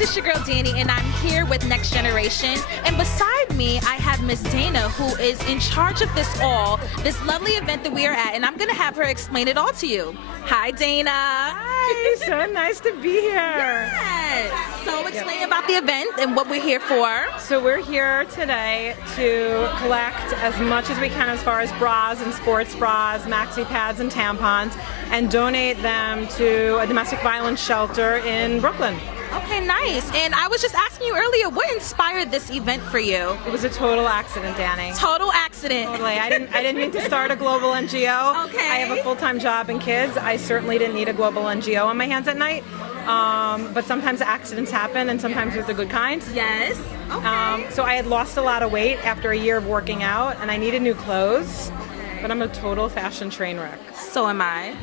It's your girl Danny, and I'm here with Next Generation. And beside me, I have Miss Dana, who is in charge of this lovely event that we are at. And I'm going to have her explain it all to you. Hi, Dana. Hi, so nice to be here. Yes. So explain about the event and what we're here for. So we're here today to collect as much as we can as far as bras and sports bras, maxi pads and tampons, and donate them to a domestic violence shelter in Brooklyn. Okay, nice. And I was just asking you earlier, what inspired this event for you? It was a total accident, Danny. Total accident. Totally. I didn't mean to start a global NGO. Okay. I have a full-time job and kids. I certainly didn't need a global NGO on my hands at night. But sometimes accidents happen, and sometimes they're the good kind. Yes. Okay. So I had lost a lot of weight after a year of working out, and I needed new clothes. But I'm a total fashion train wreck. So am I.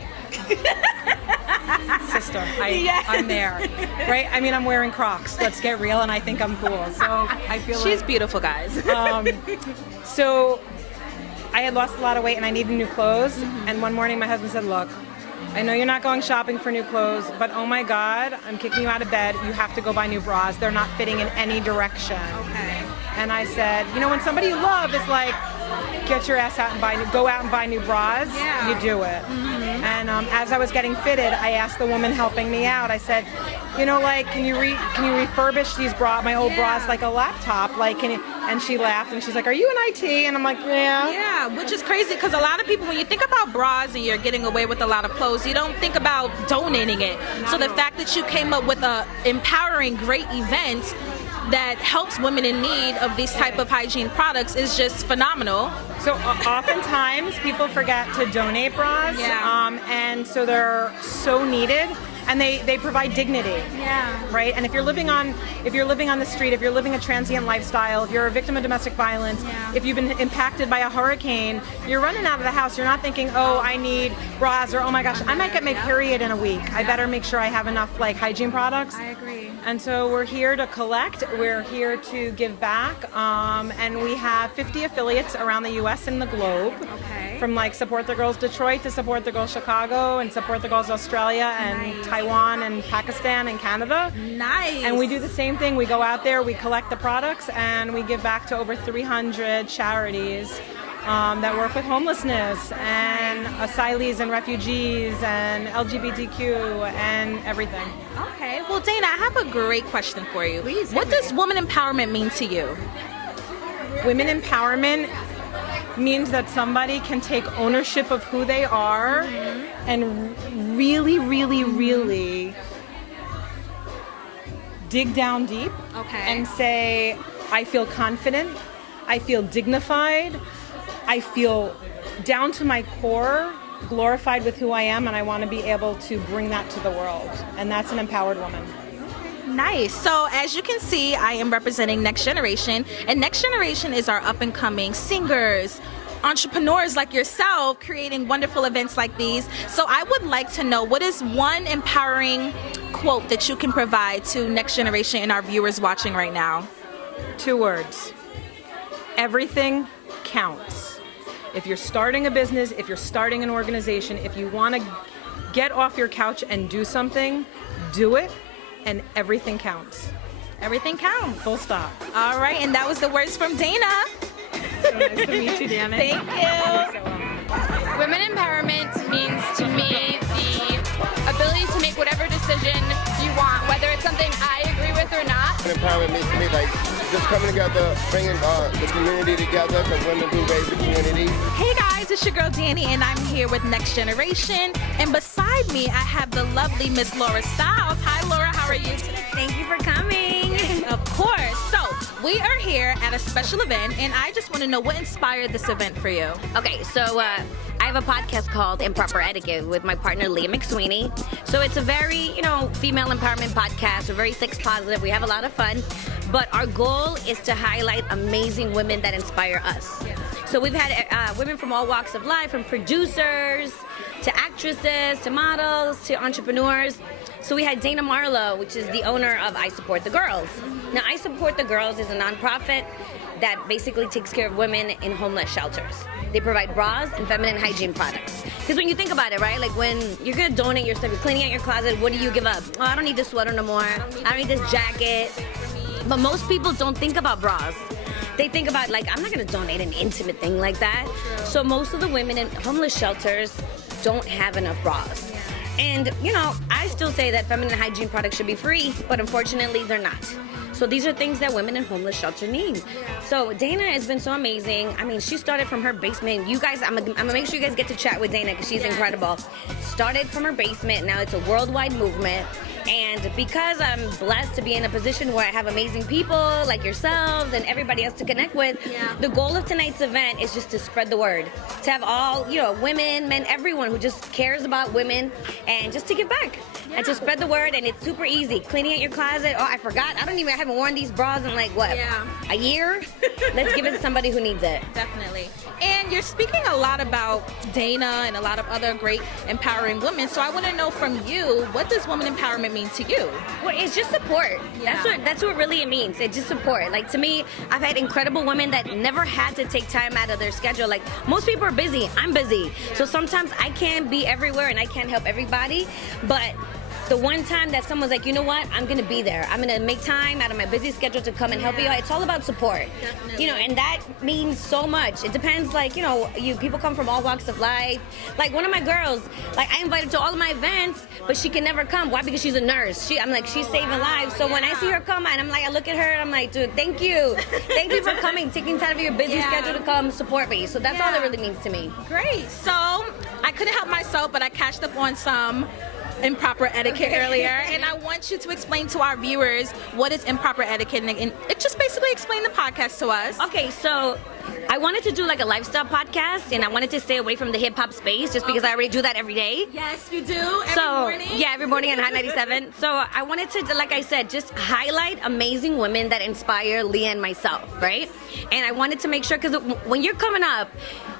Sister, Yes. I'm there, right? I mean, I'm wearing Crocs. Let's get real, and I think I'm cool. So I feel She's beautiful, guys. So I had lost a lot of weight, and I needed new clothes. And one morning, my husband said, "Look, I know you're not going shopping for new clothes, but oh my God, I'm kicking you out of bed. You have to go buy new bras. They're not fitting in any direction." Okay. And I said, you know, when somebody you love is like, get your ass out and go out and buy new bras, Yeah. you do it. And as I was getting fitted, I asked the woman helping me out, I said, you know, like, can you refurbish these my old bras like a laptop? Like, can you? And she laughed and she's like, are you in IT? And I'm like, yeah. Yeah, which is crazy because a lot of people, when you think about bras and you're getting away with a lot of clothes, you don't think about donating it. So the fact that you came up with a empowering, great event that helps women in need of these type of hygiene products is just phenomenal. So oftentimes people forget to donate bras, and so they're so needed, and they provide dignity. Yeah. Right. And if you're living on the street, if you're living a transient lifestyle, if you're a victim of domestic violence, if you've been impacted by a hurricane, you're running out of the house. You're not thinking, oh, I need bras, or oh my gosh, I might get my period in a week. I better make sure I have enough like hygiene products. I agree. And so we're here to collect, we're here to give back, and we have 50 affiliates around the U.S. and the globe. Okay. From like Support the Girls Detroit to Support the Girls Chicago and Support the Girls Australia and Taiwan and Pakistan and Canada. Nice. And we do the same thing. We go out there, we collect the products, and we give back to over 300 charities that work with homelessness and asylees and refugees and LGBTQ and everything. Okay. Well, Dana, I have a great question for you. Please. What does woman empowerment mean to you? Women empowerment means that somebody can take ownership of who they are and really, really, really dig down deep and say, I feel confident, I feel dignified, I feel down to my core glorified with who I am, and I want to be able to bring that to the world. And that's an empowered woman. Nice. So as you can see, I am representing Next Generation, and Next Generation is our up-and-coming singers, entrepreneurs like yourself, creating wonderful events like these. So I would like to know, what is one empowering quote that you can provide to Next Generation and our viewers watching right now? 2 words. Everything counts. If you're starting a business, if you're starting an organization, if you want to get off your couch and do something, do it, and everything counts. Everything counts. Full stop. All right, and that was the words from Dana. So nice to meet you, Dana. Thank you. Women empowerment means to me the ability to make whatever decision you want, whether it's something I agree with or not. Empowerment means to me like just coming together, bringing the community together, because women do raise the community. Hey guys, it's your girl Danny, and I'm here with Next Generation. And beside me, I have the lovely Miss Laura Styles. Hi Laura, how are you today? Thank you for coming. Of course. So we are here at a special event, and I just want to know what inspired this event for you. Okay, so I have a podcast called Improper Etiquette with my partner Leah McSweeney. So it's a very, female empowerment podcast. We're very sex positive. We have a lot of fun. But our goal is to highlight amazing women that inspire us. Yeah. So we've had women from all walks of life, from producers to actresses to models to entrepreneurs. So we had Dana Marlowe, which is the owner of I Support the Girls. Now, I Support the Girls is a nonprofit that basically takes care of women in homeless shelters. They provide bras and feminine hygiene products. Because when you think about it, right, like when you're gonna donate your stuff, you're cleaning out your closet, what do you give up? Oh, I don't need this sweater no more. I don't need this jacket. But most people don't think about bras. They think about, like, I'm not gonna donate an intimate thing like that. So most of the women in homeless shelters don't have enough bras. And, I still say that feminine hygiene products should be free, but unfortunately they're not. So these are things that women in homeless shelter need. So Dana has been so amazing. I mean, she started from her basement. You guys, I'm gonna make sure you guys get to chat with Dana because she's incredible. Started from her basement, now it's a worldwide movement. And because I'm blessed to be in a position where I have amazing people like yourselves and everybody else to connect with, the goal of tonight's event is just to spread the word. To have all, women, men, everyone who just cares about women and just to give back. And to spread the word, and it's super easy. Cleaning out your closet. Oh, I forgot. I haven't worn these bras in a year? Let's give it to somebody who needs it. Definitely. And you're speaking a lot about Dana and a lot of other great empowering women. So I want to know from you, what does woman empowerment mean to you? Well, it's just support. Yeah. That's what really it means. It's just support. Like, to me, I've had incredible women that never had to take time out of their schedule. Like, most people are busy. I'm busy. So sometimes I can't be everywhere and I can't help everybody. But the one time that someone's like, you know what, I'm gonna be there. I'm gonna make time out of my busy schedule to come and help you out. It's all about support. Definitely. And that means so much. It depends, like, people come from all walks of life. Like, one of my girls, like, I invited to all of my events, but she can never come. Why? Because she's a nurse. She's saving lives. So when I see her come, and I look at her and I'm like, dude, thank you. Thank you for coming, taking time out of your busy schedule to come support me. So that's all it really means to me. Great. So I couldn't help myself, but I catched up on some improper etiquette earlier, and I want you to explain to our viewers what is improper etiquette, and it just basically explain the podcast to us. Okay, so I wanted to do like a lifestyle podcast, and I wanted to stay away from the hip hop space just because I already do that every day. Yes, you do. Every morning? Yeah, every morning on Hot 97. So I wanted to, like I said, just highlight amazing women that inspire Leah and myself, right? And I wanted to make sure, because when you're coming up,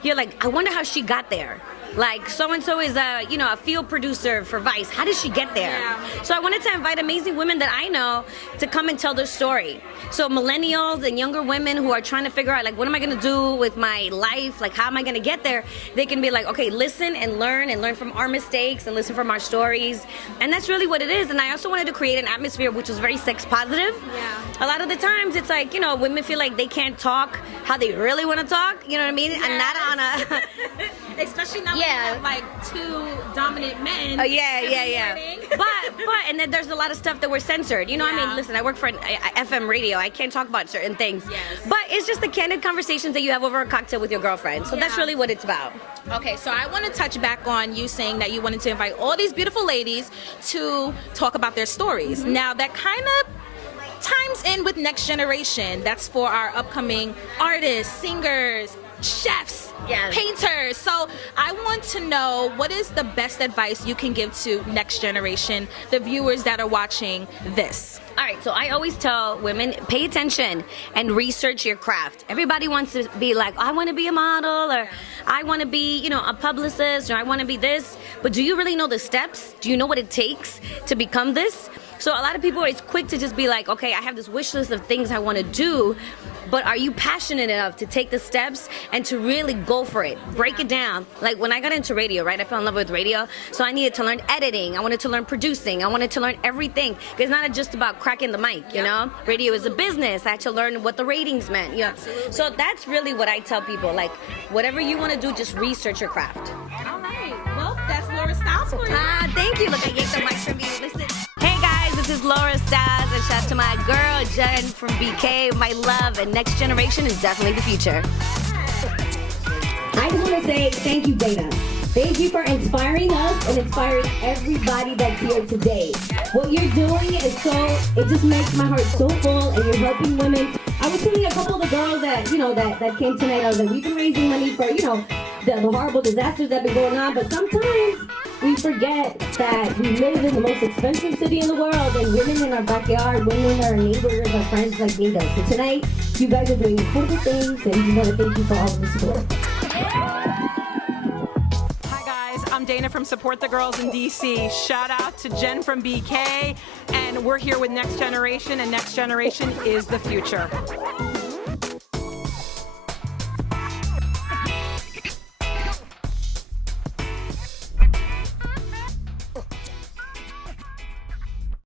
you're like, I wonder how she got there. Like, so-and-so is a field producer for Vice. How did she get there? Yeah. So I wanted to invite amazing women that I know to come and tell their story. So millennials and younger women who are trying to figure out, like, what am I going to do with my life? Like, how am I going to get there? They can be like, okay, listen and learn from our mistakes and listen from our stories. And that's really what it is. And I also wanted to create an atmosphere which was very sex positive. Yeah. A lot of the times it's like, women feel like they can't talk how they really want to talk. You know what I mean? Yes. And not on a... Especially now we have like two dominant men. Oh yeah. Morning. But and then there's a lot of stuff that we're censored. I mean, listen, I work for an FM radio. I can't talk about certain things. Yes. But it's just the candid conversations that you have over a cocktail with your girlfriend. So that's really what it's about. Okay, so I want to touch back on you saying that you wanted to invite all these beautiful ladies to talk about their stories. Mm-hmm. Now that kind of times in with Next Generation. That's for our upcoming artists, singers, chefs, painters. So I want to know, what is the best advice you can give to Next Generation, the viewers that are watching this? All right, so I always tell women, pay attention and research your craft. Everybody wants to be like, I want to be a model, or I want to be, a publicist, or I want to be this. But do you really know the steps? Do you know what it takes to become this? So a lot of people are quick to just be like, okay, I have this wish list of things I want to do, but are you passionate enough to take the steps and to really go for it? Break it down. Like, when I got into radio, right, I fell in love with radio, so I needed to learn editing. I wanted to learn producing. I wanted to learn everything. It's not just about cracking the mic, Radio is a business. I had to learn what the ratings meant, Absolutely. So that's really what I tell people. Like, whatever you want to do, just research your craft. All right. Well, that's Laura Styles for you. Thank you. Look, I yanked the mic from you. Listen. Hey guys, this is Laura Styles, and shout out to my girl Jen from BK, my love, and Next Generation is definitely the future. I just want to say thank you, Dana. Thank you for inspiring us and inspiring everybody that's here today. What you're doing is it just makes my heart so full, and you're helping women I was telling a couple of the girls that, that came tonight, I was like, we've been raising money for, the horrible disasters that have been going on, but sometimes we forget that we live in the most expensive city in the world, and women in our backyard, women in our neighbors, our friends need us. So tonight, you guys are doing important things, and we want to thank you for all of the support. Hi guys, I'm Dana from Support the Girls in DC. Shout out to Jen from BK, and we're here with Next Generation, and Next Generation is the future.